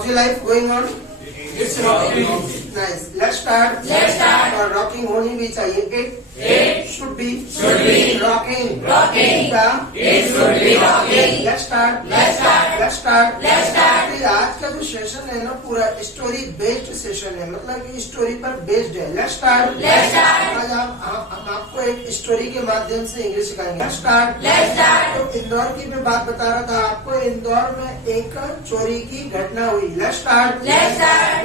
How's your life going on? It's rocking. Nice. Let's start. Let's start. और rocking होनी भी चाहिए. It should be rocking. It should be rocking. Let's start. Let's start. तो आज का जो session है ना पूरा स्टोरी बेस्ड सेशन है, मतलब कि स्टोरी पर बेस्ड है. Let's start. आज हम आपको एक स्टोरी के माध्यम से इंग्लिश सिखाएंगे. Let's start. तो इंदौर की मैं बात बता रहा था आपको. इंदौर में एक चोरी की घटना हुई. Let's start.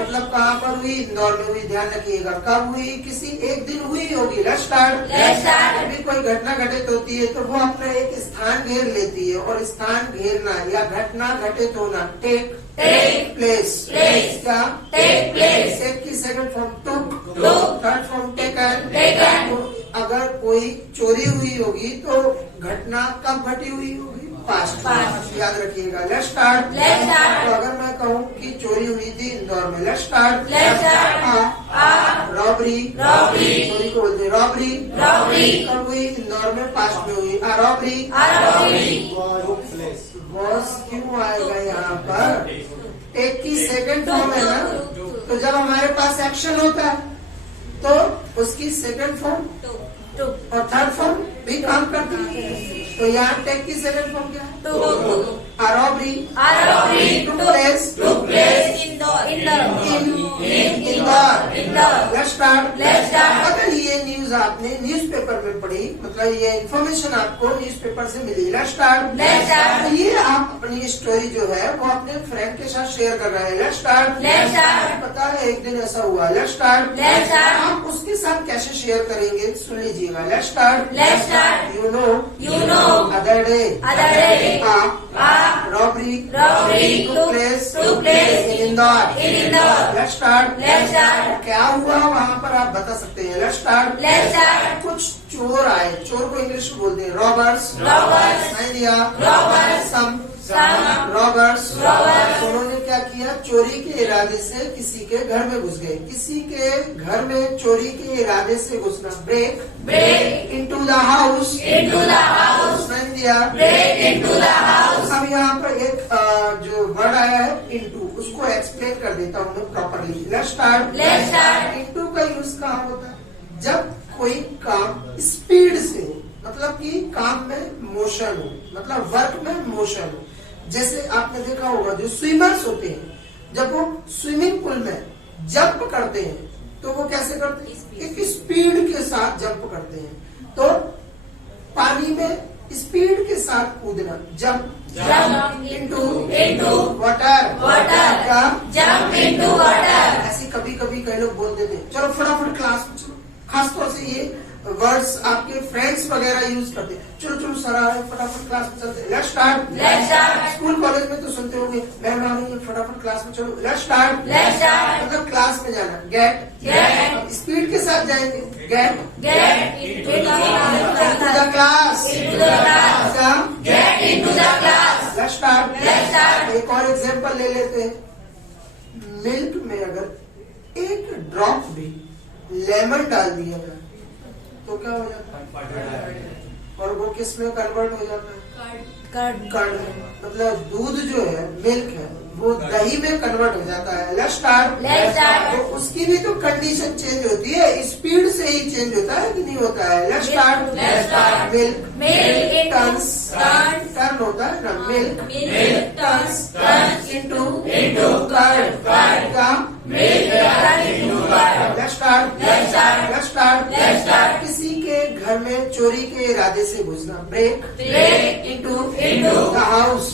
मतलब कहाँ पर हुई? इंदौर में हुई. ध्यान रखिएगा कब हुई? किसी एक दिन हुई होगी. Let's start. अभी कोई घटना घटित होती है तो वो अपना एक स्थान घेर लेती है, और स्थान घेरना या घटना घटित होना टेक प्लेस. क्या? Take place. एक की second form took, third form taken. अगर कोई चोरी हुई होगी तो घटना कब घटी हुई होगी? पास्ट. याद रखिएगा. Let's start. तो अगर मैं कहूँ कि चोरी हुई थी इंदौर में. Let's start. रॉबरी. चोरी को बोलते हैं रॉबरी. कब हुई? इंदौर में. पास्ट में हुई. रॉबरी. बॉस क्यों आएगा यहाँ पर? एक की सेकंड फॉर्म है ना, तो जब हमारे पास एक्शन होता है तो उसकी सेकंड फॉर्म और थर्ड फॉर्म भी काम करती है. तो यहाँ टेक की सेकंड फॉर्म क्या है? Robbery. Took place Indore. Let's start. अगर ये न्यूज आपने न्यूज़पेपर में पढ़ी, मतलब ये इन्फॉर्मेशन आपको न्यूज़पेपर से मिली. Let's start. तो ये आप अपनी स्टोरी जो है वो अपने फ्रेंड के साथ शेयर कर रहे हैं. Let's start. पता है एक दिन ऐसा हुआ. Let's start. आप उसके साथ कैसे शेयर करेंगे सुन लीजिएगा. Let's start. You know other day robbery took place in Indore. Let's start. क्या हुआ वहाँ पर आप बता सकते हैं. Let's start. कुछ चोर आए. चोर को इंग्लिश में बोलते हैं रॉबर्स. नहीं दिया. सम रॉबर्स. उन्होंने क्या किया? चोरी के इरादे से किसी के घर में घुस गए. किसी के घर में चोरी के इरादे से घुसना. Break into the house. नहीं दिया. अब यहाँ पर एक जो वर्ड आया है इनटू, उसको एक्सप्लेन कर देता हूँ मैं प्रॉपरली. Let's start. इनटू का यूज कहाँ होता है? जब कोई काम स्पीड से हो, मतलब कि काम में मोशन हो, मतलब वर्क में मोशन हो. जैसे आपने देखा होगा जो स्विमर्स होते हैं, जब वो स्विमिंग पूल में जंप करते हैं तो वो कैसे करते हैं? एक स्पीड के साथ जंप करते हैं. तो पानी में स्पीड के साथ कूदना. Jump into water. Jump into water. ऐसे कभी कभी कई लोग बोल देते हैं चलो फटाफट क्लास में चलो. खासतौर से ये वर्ड्स आपके फ्रेंड्स वगैरह यूज करते हैं. चलो सर आ रहे फटाफट क्लास में चलते. Let's start. स्कूल कॉलेज में तो सुनते होंगे मैम आ रही है फटाफट क्लास में चलो. Let's start. मतलब क्लास में जाना. गेट स्पीड के साथ जाएंगे. Get into the class. Let's start. एक और एग्जांपल ले लेते हैं. मिल्क में अगर एक ड्रॉप भी लेमन डाल दिया जाए तो क्या हो जाता है? और वो किस में कन्वर्ट हो जाता है? कर्ड में. मतलब दूध जो है मिल्क है वो दही में कन्वर्ट हो जाता है. Let's start. तो उसकी भी तो कंडीशन चेंज होती है. स्पीड से ही चेंज होता है कि नहीं होता है? Let's start. मिल्क टर्न होता है ना. Milk turns into curd. Let's start. किसी के घर में चोरी के इरादे से घुसना. Break into the house.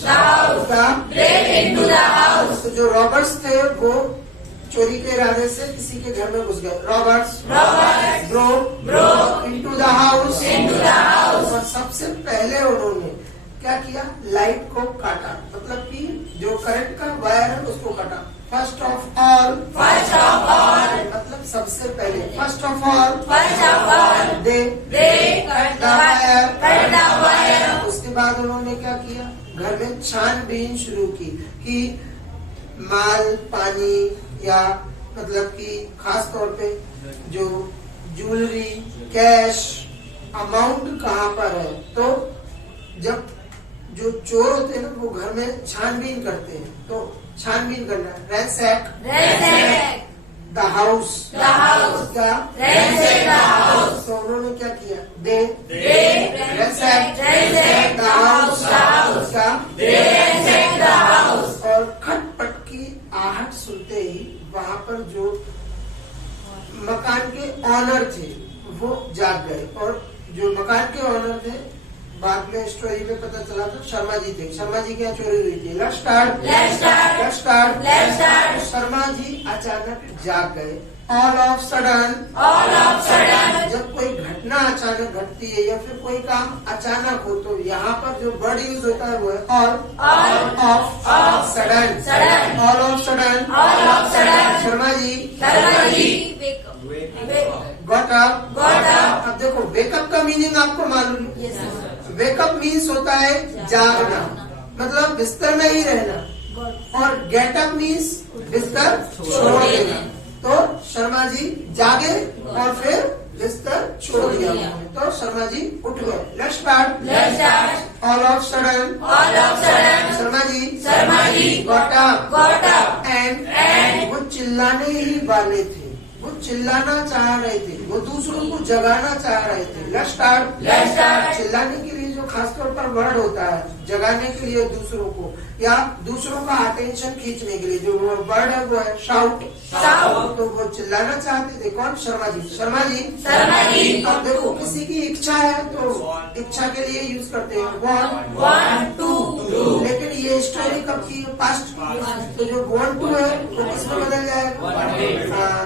तो जो रॉबर्स थे वो चोरी के इरादे से किसी के घर में घुस गए. Robbers broke into the house. और सबसे पहले उन्होंने क्या किया? लाइट को काटा. मतलब कि जो करंट का वायर है उसको काटा. फर्स्ट ऑफ ऑल मतलब सबसे पहले. First of all they cut the wire. उसके बाद उन्होंने क्या किया? घर में छानबीन शुरू की कि माल पानी या मतलब कि खास तौर पे जो ज्वेलरी कैश अमाउंट कहाँ पर है. तो जब जो चोर होते हैं ना वो घर में छानबीन करते हैं तो छानबीन करना, ransack ransack the house, the house, क्या ransack the house, तो उन्होंने क्या किया, they ransack ransack the house, क्या ransack the house, और खटपट की आहट सुनते ही वहाँ पर जो मकान के ऑनर थे वो जाग गए, और जो मकान के ऑनर थे बाद में स्टोरी में पता चला तो शर्मा जी थे। शर्मा जी की यहाँ चोरी हुई थी। Let's start. शर्मा जी अचानक जाग गए। ऑल ऑफ सडन जब कोई घटना अचानक घटती है या फिर कोई काम अचानक हो तो यहाँ पर जो वर्ड यूज होता है वो है all of sudden. All of sudden Sharma ji got up. अब देखो वेकअप का मीनिंग आपको मालूम है। वेकअप मीन्स होता है जागना, मतलब बिस्तर में ही रहना, और गेटअप मीन्स बिस्तर छोड़ देना। तो शर्मा जी जागे और फिर बिस्तर छोड़ दिया उन्होंने, तो शर्मा जी उठ गए। Let's start. All of sudden Sharma ji got up and वो चिल्लाने ही वाले थे, वो चिल्लाना चाह रहे थे, वो दूसरों को जगाना चाह रहे थे। Let's start. चिल्लाने के लिए जो खासतौर पर वर्ड होता है जगाने के लिए दूसरों को या दूसरों का अटेंशन खींचने के लिए जो वर्ड है वो है शाउट। तो वो चिल्लाना चाहते थे। कौन? शर्मा जी। अब देखो किसी की इच्छा है तो इच्छा के लिए यूज करते हैं want to, लेकिन ये स्टोरी कब की? पास्ट की। तो जो want to है तो किसमें बदल जाएगा?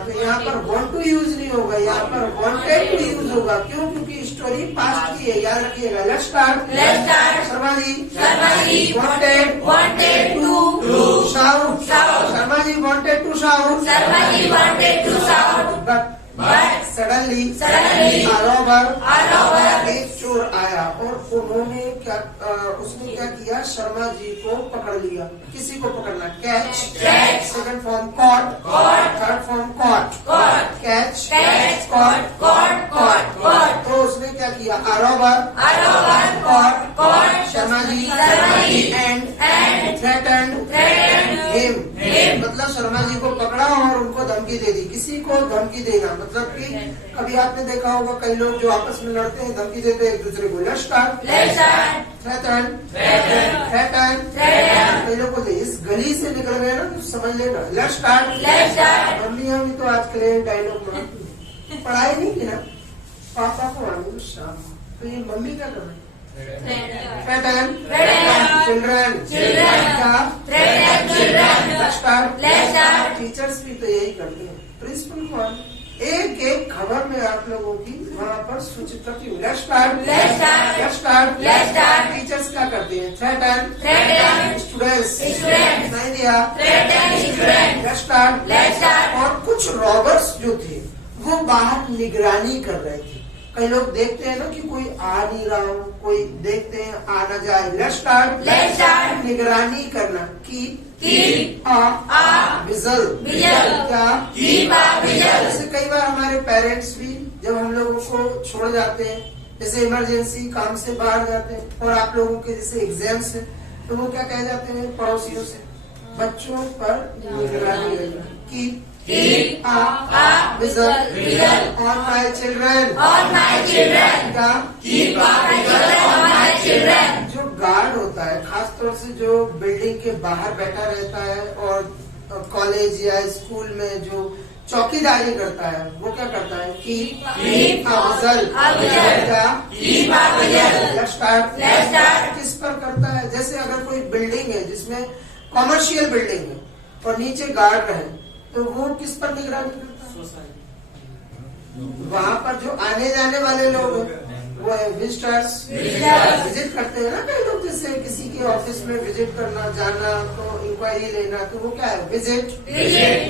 तो यहाँ पर want to यूज नहीं होगा, यहाँ पर wanted to यूज होगा। क्यों? क्योंकि स्टोरी पास्ट की है, याद रखिएगा। Let's start. Sharma ji wanted to shout। Sharma ji wanted to shout but suddenly a robber एक चोर आया और उन्होंने उसने क्या किया? शर्मा जी को पकड़ लिया। किसी को पकड़ना? Catch. Second form caught, third form caught, catch, caught. तो उसने क्या किया? a robber caught Sharma ji and threatened him। मतलब शर्मा जी को पकड़ा और उनको धमकी दे दी। किसी को धमकी देना मतलब कि कभी आपने देखा होगा कई लोग जो आपस में लड़ते हैं धमकी देते हैं एक दूसरे को। Let's start. थ्रेटन कई लोग बोलते इस गली से निकल गए ना तो समझ लेना। Let's start. मम्मी भी तो आजकल डायलॉग में पढ़ाई नहीं की ना, पापा को आने शाम, तो ये मम्मी क्या कर रही? Threaten children टीचर्स भी तो यही करते हैं। प्रिंसिपल कौन? एक एक खबर में आप लोगों की वहाँ पर सूचित करती हूँ। Let's start. टीचर्स क्या करते हैं? थ्रेटन स्टूडेंट्स नहीं दिया। Let's start. और कुछ रॉबर्स जो थे वो बाहर निगरानी कर रहे थे। कई लोग देखते हैं ना कि कोई आ नहीं रहा हो, कोई देखते हैं आ ना जाए। Let's start. निगरानी करना। कीप विजल क्या? जैसे कई बार हमारे पेरेंट्स भी जब हम लोगों को छोड़ जाते हैं, जैसे इमरजेंसी काम से बाहर जाते हैं और आप लोगों के जैसे एग्जाम्स है तो वो क्या कह जाते हैं पड़ोसियों से? बच्चों पर निगरानी रखना। Keep vigil on my children क्या? जो गार्ड होता है खासतौर से जो बिल्डिंग के बाहर बैठा रहता है और कॉलेज या स्कूल में जो चौकीदारी करता है वो क्या करता है? किस पर करता है? जैसे अगर कोई बिल्डिंग है जिसमें कॉमर्शियल बिल्डिंग है और नीचे गार्ड रहे तो वो किस पर निगरानी करता है? वहाँ पर जो आने जाने वाले लोग हैं वो है विजिटर्स। विजिट करते हैं ना कई लोग, जैसे किसी के ऑफिस में विजिट करना जाना तो इंक्वायरी लेना, तो वो क्या है? विजिट।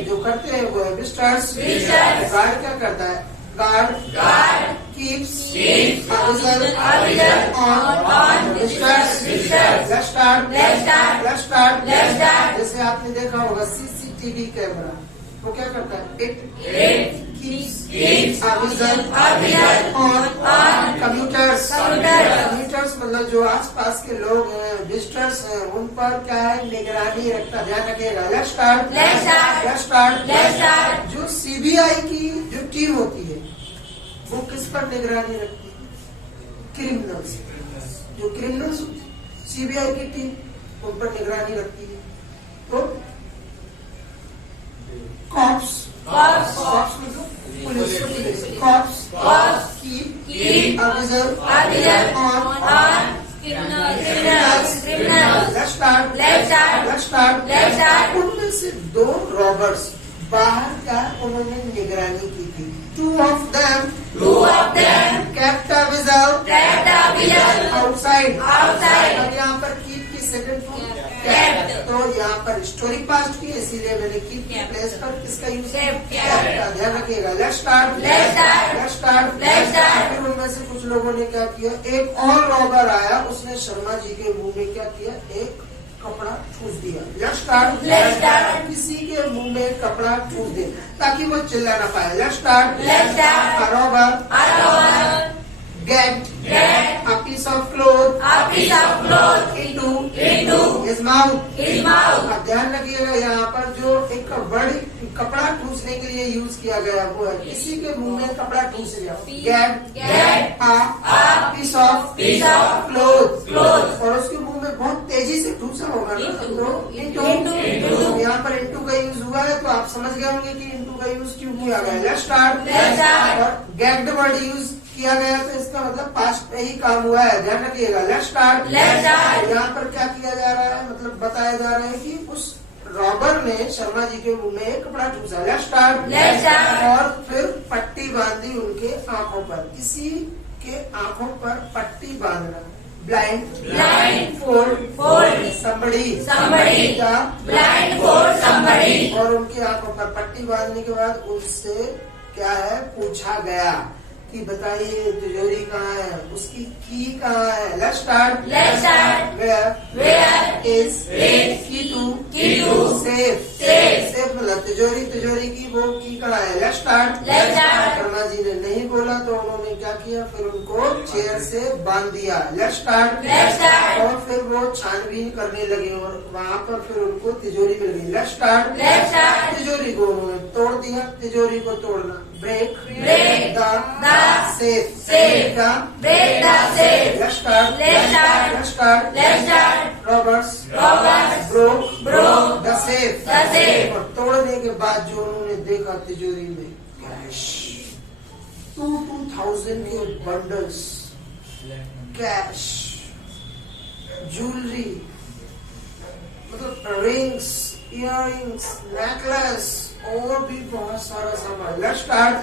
जो करते हैं वो है विजिटर्स। गार्ड क्या करता है? Guard keeps on visitors. Let's start. जैसे आपने देखा होगा सीसीटीवी कैमरा, वो क्या करता है? It keeps a visual on commuters मतलब जो आसपास के लोग हैं, विजिटर्स हैं, उन पर क्या है? निगरानी रखता, ध्यान रखेगा। Let's start. जो सीबीआई की जो टीम होती है वो किस पर निगरानी रखती है? क्रिमिनल्स। जो क्रिमिनल्स सीबीआई की टीम उन पर निगरानी रखती है। तो कॉप्स मतलब police. Cops keep a visual on criminals। Let's start। उनमें से 2 रॉबर्स बाहर क्या उन्होंने निगरानी की थी। Two of them kept a visual outside। अब यहाँ पर कीप की सेकंड फॉर्म kept, तो यहाँ पर स्टोरी पास्ट की, इसीलिए मैंने कीप की प्लेस पर किसका यूज किया? ध्यान रखिएगा। Let's start. फिर उनमें से कुछ लोगों ने क्या किया? एक और रॉबर आया, उसने शर्मा जी के मुंह में क्या किया? एक कपड़ा ठूस दिया। Let's start. किसी के मुंह में कपड़ा ठूस दे ताकि वो चिल्ला ना पाए। Let's start. Robber get a piece of cloth into his mouth। अब ध्यान रखिएगा यहाँ पर जो एक बड़ी कपड़ा ठूसने के लिए यूज किया गया वो है किसी के मुंह में कपड़ा ठूस लिया। get a piece of cloth और उसके मुंह में बहुत तेजी से ठूसा होगा ना, तो into यहाँ पर into का यूज हुआ है, तो आप समझ गए होंगे कि into का यूज क्यों किया गया। Let's start. और get वर्ड यूज किया गया तो इसका मतलब पास्ट में ही काम हुआ है, ध्यान रखिएगा। Let's start. यहाँ पर क्या किया जा रहा है? मतलब बताया जा रहा है कि उस रॉबर ने शर्मा जी के मुंह में कपड़ा ठूसा। Let's start. और फिर पट्टी बांधी उनके आंखों पर। किसी के आंखों पर पट्टी बांधना, ब्लाइंड फोल्ड somebody और उनकी आंखों पर पट्टी बांधने के बाद उससे क्या है? पूछा गया कि बताइए तिजोरी कहाँ है, उसकी की कहाँ है। Let's start. Where is key to safe मतलब तिजोरी की वो की कहाँ है। Let's start. शर्मा जी ने नहीं बोला तो उन्होंने क्या किया? फिर उनको चेयर से बांध दिया। Let's start. और फिर वो छानबीन करने लगे और वहाँ पर फिर उनको तिजोरी मिल गई। Let's start. तिजोरी को उन्होंने तोड़ दिया। तिजोरी को तोड़ना, break the safe। Let's start। Robbers broke the safe। और तोड़ने के बाद जो उन्होंने देखा तिजोरी में कैश, 2000 के बंडल्स कैश, ज्वेलरी मतलब रिंग्स, इयररिंग्स, नेकलेस और भी बहुत सारा सामान। Let's start.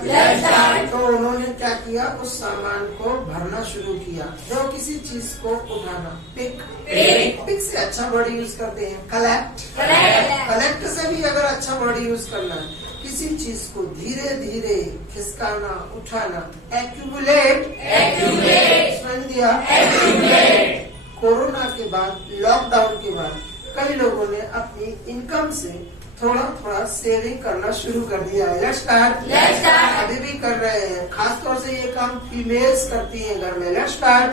तो उन्होंने क्या किया? उस सामान को भरना शुरू किया। जो किसी चीज को उठाना, पिक से अच्छा वर्ड यूज करते हैं कलेक्ट से भी अगर अच्छा वर्ड यूज करना है, किसी चीज को धीरे धीरे खिसकाना, उठाना। एक्यूमुलेट समझ दिया। कोरोना के बाद, लॉकडाउन के बाद कई लोगों ने अपनी इनकम से थोड़ा सेविंग करना शुरू कर दिया है। Let's start. अभी भी कर रहे हैं, खासतौर से ये काम फीमेल्स करती हैं घर में। Let's start.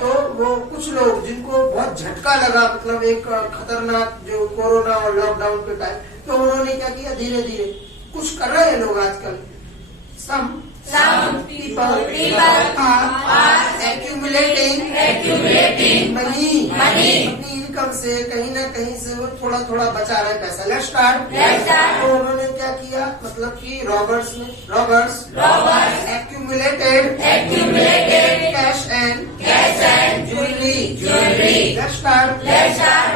तो वो कुछ लोग जिनको बहुत झटका लगा, मतलब एक खतरनाक जो कोरोना और लॉकडाउन के टाइम, तो उन्होंने क्या किया? धीरे धीरे कुछ कर रहे हैं लोग आजकल। Some people are accumulating money। अपनी इनकम से कहीं ना कहीं से वो थोड़ा बचा रहे पैसा। Let's start. तो उन्होंने क्या किया? मतलब कि robbers accumulated cash and jewelry। Let's start.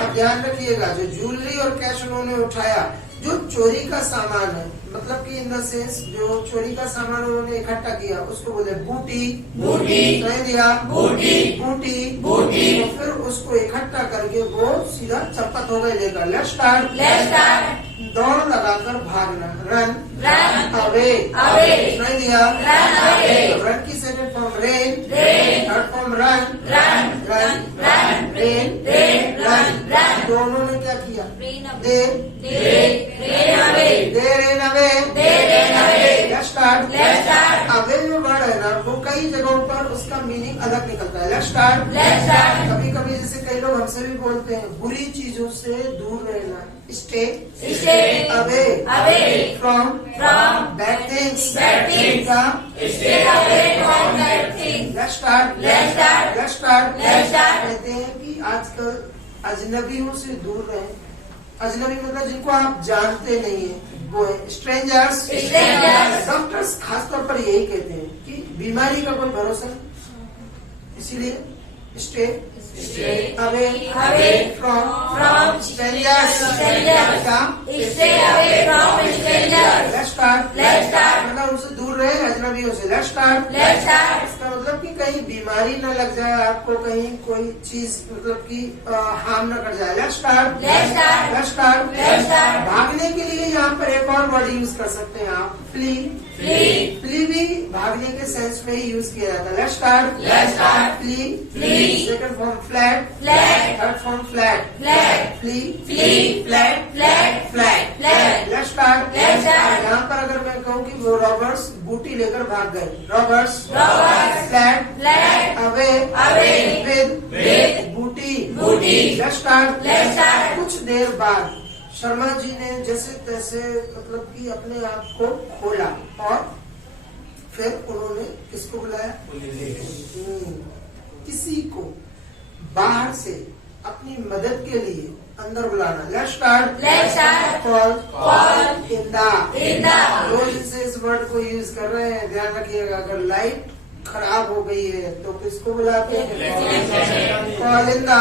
अब ध्यान रखिएगा, जो ज्वेलरी और कैश उन्होंने उठाया, जो चोरी का सामान है, मतलब कि इन द सेंस जो चोरी का सामान उन्होंने इकट्ठा किया उसको बोले बूटी। सही दिया, बूटी। तो फिर उसको इकट्ठा करके वो सीधा चपत हो गए लेकर। Let's start. दौड़ लगाकर भागना, रन अवे। सही दिया। रन की second form rain, third form run. तो उन्होंने क्या किया? दे देर इन अवे, लेट्स स्टार्ट, अवे जो वर्ड है ना वो कई जगहों पर उसका मीनिंग अलग निकलता है। लेट्स स्टार्ट, कभी कभी जैसे कई लोग हमसे भी बोलते हैं बुरी चीजों से दूर रहना, stay away from bad things, let's start कहते हैं कि आजकल अजनबियों से दूर रहें। अजनबी मतलब जिनको आप जानते नहीं है वो है स्ट्रेंजर्स। डॉक्टर्स खासतौर पर यही कहते हैं कि बीमारी का कोई भरोसा नहीं, इसीलिए stay away from strangers. Let's start मतलब उनसे दूर रहे अजनबियों से। लेट्स स्टार्ट इसका मतलब कि कहीं बीमारी न लग जाए आपको, कहीं कोई चीज मतलब कि हार्म न कर जाए। लेट्स स्टार्ट भागने के लिए यहाँ पर एक और वर्ड यूज कर सकते हैं आप, फ्ली भी भागने के सेंस में ही यूज किया जाता है। Let's start flee, second form fled, third form fled, flee fled. Let's start यहाँ पर अगर मैं कहूँ कि वो रॉबर्ट्स बूटी लेकर भाग गए, रॉबर्ट्स फ्लैट अवे विद बूटी। लेट्स स्टार्ट कुछ देर बाद शर्मा जी ने जैसे तैसे मतलब कि अपने आप को खोला और फिर उन्होंने किसको बुलाया? किसी को बाहर से अपनी मदद के लिए अंदर बुलाना। लेट्स स्टार्ट कॉल इंदा। रोज से इस वर्ड को यूज कर रहे हैं, ध्यान रखिएगा। अगर लाइट खराब हो गई है तो किसको बुलाते हैं? कॉल इंदा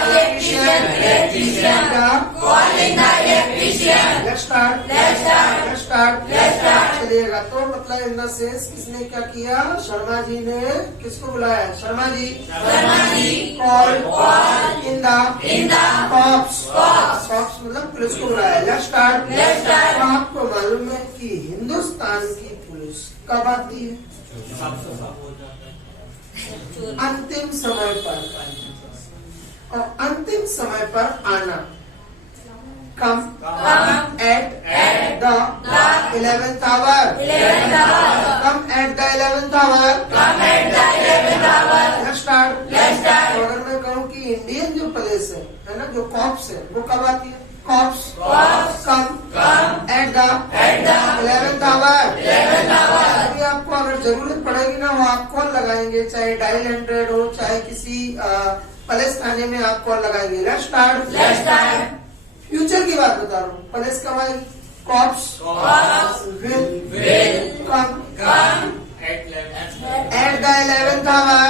इलेक्ट्रीशियन। लेट्स स्टार्ट चलिएगा। तो मतलब इन द सेंस किसने क्या किया? शर्मा जी ने किसको बुलाया? शर्मा जी कॉल इंदा कॉप्स मतलब पुलिस को बुलाया। लेट्स स्टार्ट आपको मालूम है कि हिंदुस्तान की पुलिस कब आती है? अंतिम समय पर। और अंतिम समय पर आना, come at the 11th hour, come at the 11th hour। Let's start अगर मैं कहूँ कि इंडियन जो पुलिस है ना, जो कॉप्स है, वो कब आती है? Cops come at the 11th hour। अभी आपको अगर जरूरत पड़ेगी ना, वो आप कॉल लगाएंगे, चाहे डायल 100 हो, चाहे किसी पुलिस थाने में आप कॉल लगाएंगे। लेट्स स्टार्ट फ्यूचर की बात बता रहा हूँ। पुलिस कब आएगी? Cops will come at the 11th hour।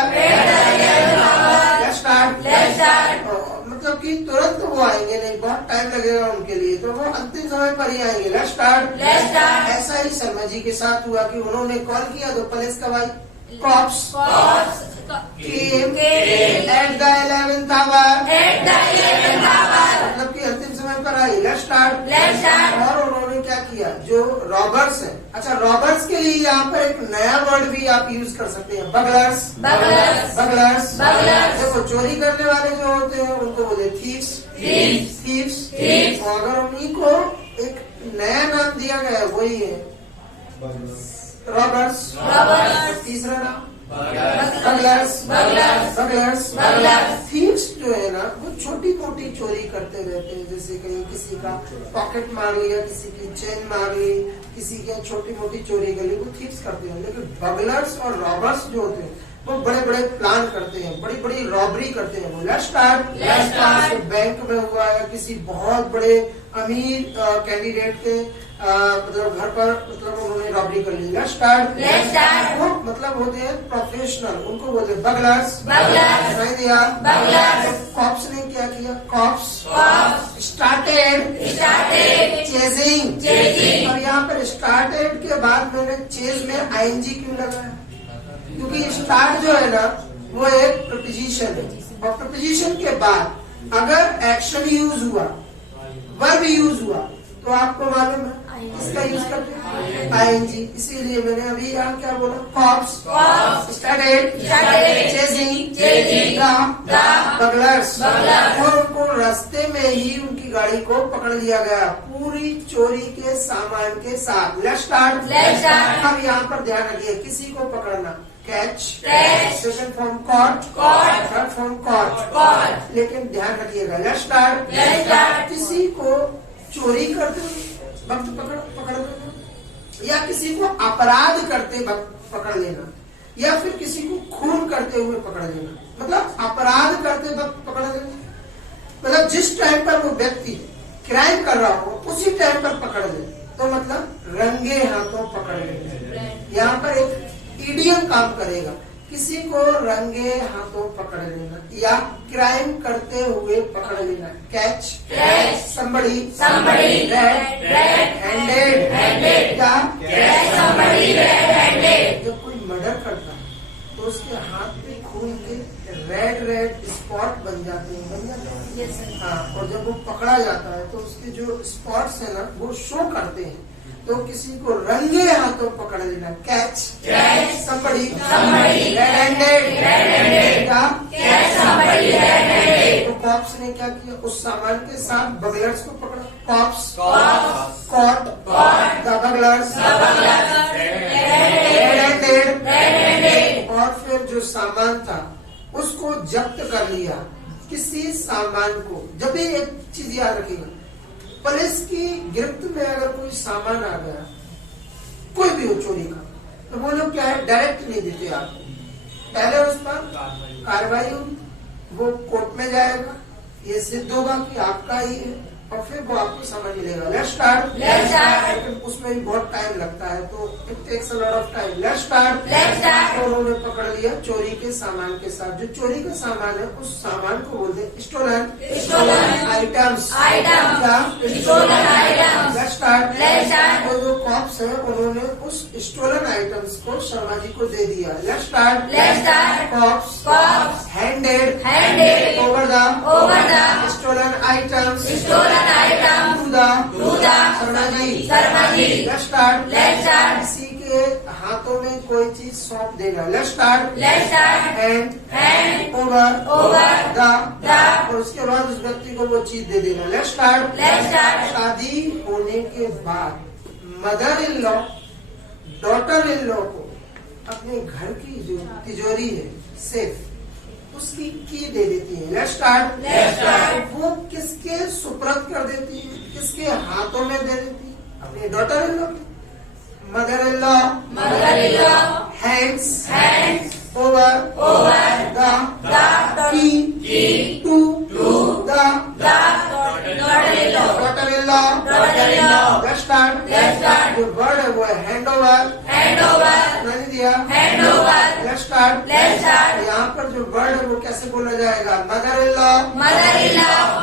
Let's start मतलब कि तुरंत वो आएंगे नहीं, बहुत टाइम लगेगा उनके लिए, तो वो अंतिम समय पर ही आएंगे। लेट्स स्टार्ट ऐसा ही शर्मा जी के साथ हुआ कि उन्होंने कॉल किया तो पुलिस कब आई? Cops came at the 11th hour। मतलब कि अंतिम समय पर आई। लेट्स स्टार्ट और उन्होंने क्या किया? जो रॉबर्स है, अच्छा रॉबर्स के लिए यहाँ पर एक नया वर्ड भी आप यूज कर सकते हैं, बगलर्स। देखो चोरी करने वाले जो होते हैं उनको बोलते थीव्स। और अगर उन्हीं को एक नया नाम दिया गया है वही है रॉबर्स। तीसरा नाम बगलर्स। थीव्स जो है ना वो छोटी मोटी चोरी करते रहते हैं, जैसे कहीं किसी का पॉकेट मार लिया, किसी की चेन मार ली, किसी की छोटी मोटी चोरी कर ली, वो थीव्स करते हैं। लेकिन बगलर्स और रॉबर्स जो होते हैं वो बड़े बड़े प्लान करते हैं, बड़ी बड़ी रॉबरी करते हैं। वो लेट्स स्टार्ट बैंक में हुआ या किसी बहुत बड़े अमीर कैंडिडेट के मतलब घर पर मतलब उन्होंने रॉबरी कर ली। लेट्स स्टार्ट वो मतलब होते हैं प्रोफेशनल, उनको बोलते हैं बगलर्स। नहीं दिया कॉप्स ने क्या किया? Cops started chasing. और यहाँ पर स्टार्टेड के बाद मैंने चेज में आईएनजी क्यों लगाया? क्योंकि स्टार्ट जो है ना वो एक प्रपोजिशन है, और प्रपोजिशन के बाद अगर एक्शन यूज हुआ, वर्ब यूज हुआ, तो आपको मालूम है इसका यूज करते हैं आईएनजी, इसीलिए मैंने अभी यहाँ क्या बोला, कॉप्स स्टार्टेड चेजिंग द बगलर्स, और उनको रास्ते में ही उनकी गाड़ी को पकड़ लिया गया पूरी चोरी के सामान के साथ। Let's start. अब यहाँ पर ध्यान रखिए, किसी को पकड़ना catch, second form caught, third form caught, लेकिन ध्यान रखिएगा लेट्स स्टार्ट। किसी को चोरी करते वक्त पकड़ लेना, या किसी को अपराध करते वक्त पकड़ लेना, या फिर किसी को खून करते हुए पकड़ लेना, मतलब अपराध करते वक्त पकड़ लेना, मतलब जिस टाइम पर वो व्यक्ति क्राइम कर रहा हो उसी टाइम पर पकड़ ले, तो मतलब रंगे हाथों पकड़ लेना। यहाँ पर एक इडियम काम करेगा, किसी को रंगे हाथों पकड़ लेना या क्राइम करते हुए पकड़ लेना, कैच somebody red handed, या जब कोई मर्डर करता है तो उसके हाथ पे खून के रेड स्पॉट बन जाते हैं, हाँ, और जब वो पकड़ा जाता है तो उसके जो स्पॉट्स है ना वो शो करते हैं, तो किसी को रंगे हाथों पकड़ लेना, कैच somebody red handed, तो कॉप्स ने क्या किया, उस सामान के साथ बगलर्स को पकड़ा, cops caught the burglars red handed, और फिर जो सामान था उसको जब्त कर लिया। किसी सामान को, जब भी एक चीज याद रखिएगा, पुलिस की गिरफ्त में अगर कोई सामान आ गया, कोई भी हो चोरी का, तो वो लोग क्या है, डायरेक्ट नहीं देते आपको, पहले उस पर कार्रवाई होगी, वो कोर्ट में जाएगा, ये सिद्ध होगा कि आपका ही है, और फिर वो आपको सामान मिलेगा। Let's start. लेकिन उसमें भी बहुत टाइम लगता है, तो it takes a lot of time. Let's start. और उन्होंने पकड़ लिया चोरी के सामान के साथ, जो चोरी का सामान है उस सामान को बोलते हैं स्टोलन आइटम्स, लेट्स स्टार्ट। और जो कॉप्स है उन्होंने उस स्टोलन आइटम्स को शर्मा जी को दे दिया। Let's start. Cops handed over the stolen items Sharma ji. Let's start. किसी के हाथों में कोई चीज सौंप देना। Let's start. Hand over the, और उसके बाद उस व्यक्ति को वो चीज दे देना। Let's start. शादी होने के बाद mother in law daughter in law को अपने घर की जो तिजोरी है सेफ, उसकी की दे देती है। Let's start. वो किसके सुपुर्द कर देती है, किसके हाथों में दे देती है, अपने daughter in law, mother in law hands over the key to the daughter in law. Let's start. जो वर्ड है वो है हैंड ओवर, नहीं दिया, लेट्स स्टार्ट। यहाँ पर जो वर्ड है वो कैसे बोला जाएगा, mother in law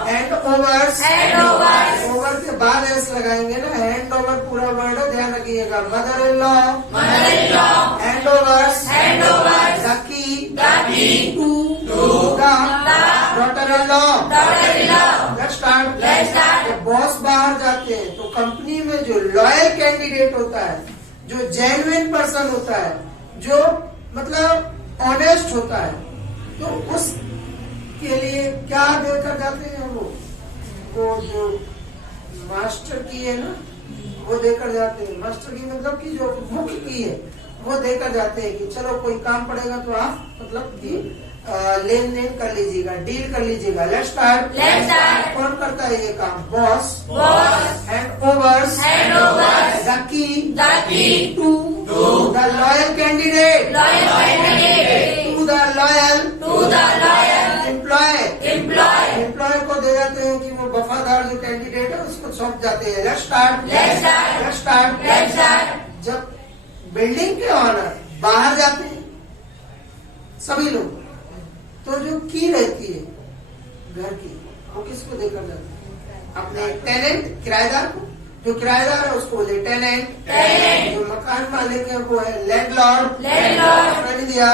hand over के बाद एस लगाएंगे ना, हैंड ओवर पूरा वर्ड है, ध्यान रखिएगा, mother in law hand over the key to the daughter in law. Let's start. जब बॉस बाहर जाते हैं तो कंपनी में जो लॉयल कैंडिडेट होता है, जो जेन्युइन पर्सन होता है, जो मतलब ऑनेस्ट होता है, तो उसके लिए क्या देकर जाते हैं, वो जो मास्टर की है ना वो देकर जाते हैं। मास्टर की मतलब कि जो मुख्य की है वो देकर जाते हैं कि चलो कोई काम पड़ेगा तो आप मतलब कि लेन देन कर लीजिएगा, डील कर लीजिएगा। Let's start. कौन करता है ये काम, boss hand over the key to the loyal candidate to the loyal employee को दे जाते हैं कि वो वफादार जो कैंडिडेट है उसको सौंप जाते हैं। Let's start. जब बिल्डिंग के ऑनर बाहर जाते हैं सभी लोग, तो जो की रहती है घर की वो किसको देकर जाते हैं, अपने टेनेंट किराएदार को, जो किराएदार है उसको बोले टेनेंट, जो मकान मालिक है वो है लैंडलॉर्ड, दिया,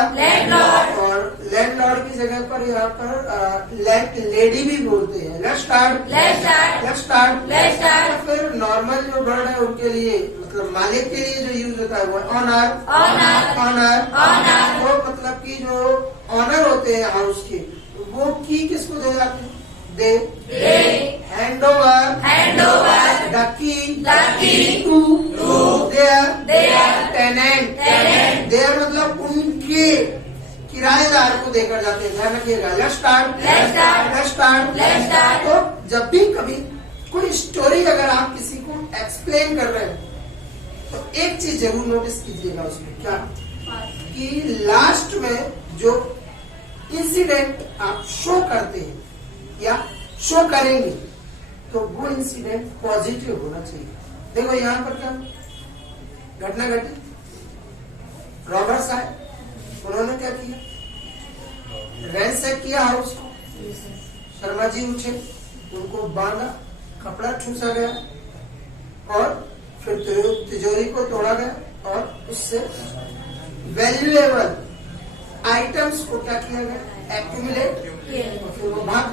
और लैंडलॉर्ड की जगह पर यहाँ पर लेडी भी बोलते हैं। Let's start. Let's start. Let's start. Let's start. फिर नॉर्मल जो वर्ड है उनके लिए मतलब मालिक के लिए जो यूज होता है वो ऑनर। Honor. ऑनर। Honor. वो मतलब कि जो ऑनर होते हैं हाउस के, वो की किसको दे जाते हैं? They. They. Hand over. Hand over. The key. The key. To. Their. Their. Tenant. Tenant. Their मतलब उनके किराएदार को देकर जाते हैं। ध्यान रखिएगा। Let's start. Let's start. Let's start. Let's start. तो जब भी कभी कोई स्टोरी अगर आप किसी को एक्सप्लेन कर रहे हैं तो एक चीज जरूर नोटिस कीजिएगा उसमें, क्या कि लास्ट में जो इंसिडेंट आप शो करते हैं या शो करेंगे तो वो इंसिडेंट पॉजिटिव होना चाहिए। देखो यहाँ पर क्या घटना घटी, रॉबर्स आए, उन्होंने क्या किया, रैंसैक किया हाउस को। शर्मा जी उठे, उनको बांधा, कपड़ा ठूसा गया और फिर तिजोरी को तोड़ा गया और उससे वैल्यूएबल आइटम्स को क्या किया गया, एक्यूमुलेट। फिर वो भाग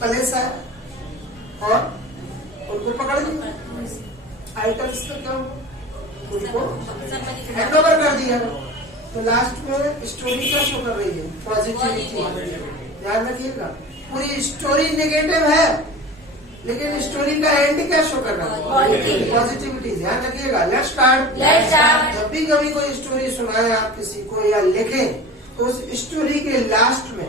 पुलिस आया और उनको पकड़ लिया। आइटम्स का क्या हुआ, उनको हैंड ओवर कर दिया। तो लास्ट में स्टोरी क्या शो कर रही है, पॉजिटिविटी। ध्यान रखिएगा, पूरी स्टोरी नेगेटिव है लेकिन स्टोरी का एंड क्या शो कर रहा है, पॉजिटिविटी। ध्यान रखिएगा। Let's start. Let's start. जब भी कभी कोई स्टोरी सुनाए आप किसी को या लिखें तो उस स्टोरी के लास्ट में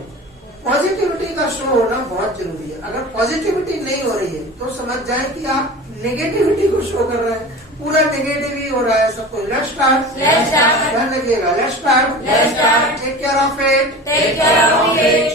पॉजिटिविटी का शो होना बहुत जरूरी है। अगर पॉजिटिविटी नहीं हो रही है तो समझ जाए कि आप नेगेटिविटी को शो कर रहे हैं, पूरा नेगेटिव ही हो रहा है सब कुछ। Let's start. Let's start. ध्यान रखिएगा। Let's start. Let's start. Take care of it. Take care of it.